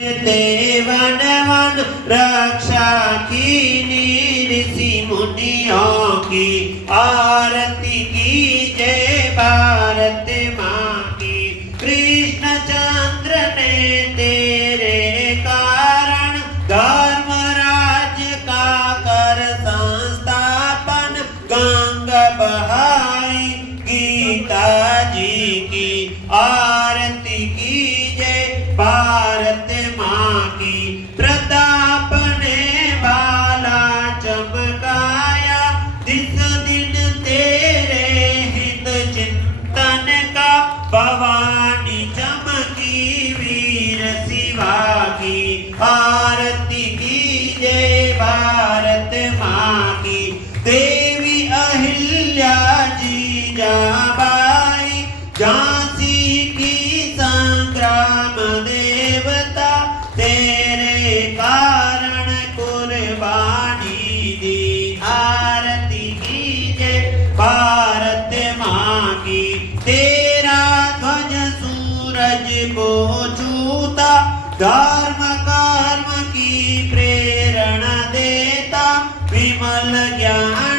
देवन one रक्षा की ऋषि मुनियों की आरती की जय भारत माँ की। कृष्णचंद्र ने तेरे कारण धर्म राज्य का कर संस्थापन गंगा बहाई गीता जी की आरती की जय भारत माँ की। प्रताप ने बाला चमकाया जिस दिन तेरे हित चिंतन का भवानी चमकी वीर शिवा की आरती की जय भारत माँ की। देवी अहिल्या जीजाबाई झांसी की संग्राम देवता तेरे कारण कुर्बानी दी आरती की जय भारत माँ की। तेरा ध्वज सूरज को छूता धर्म कर्म की प्रेरणा देता विमल ज्ञान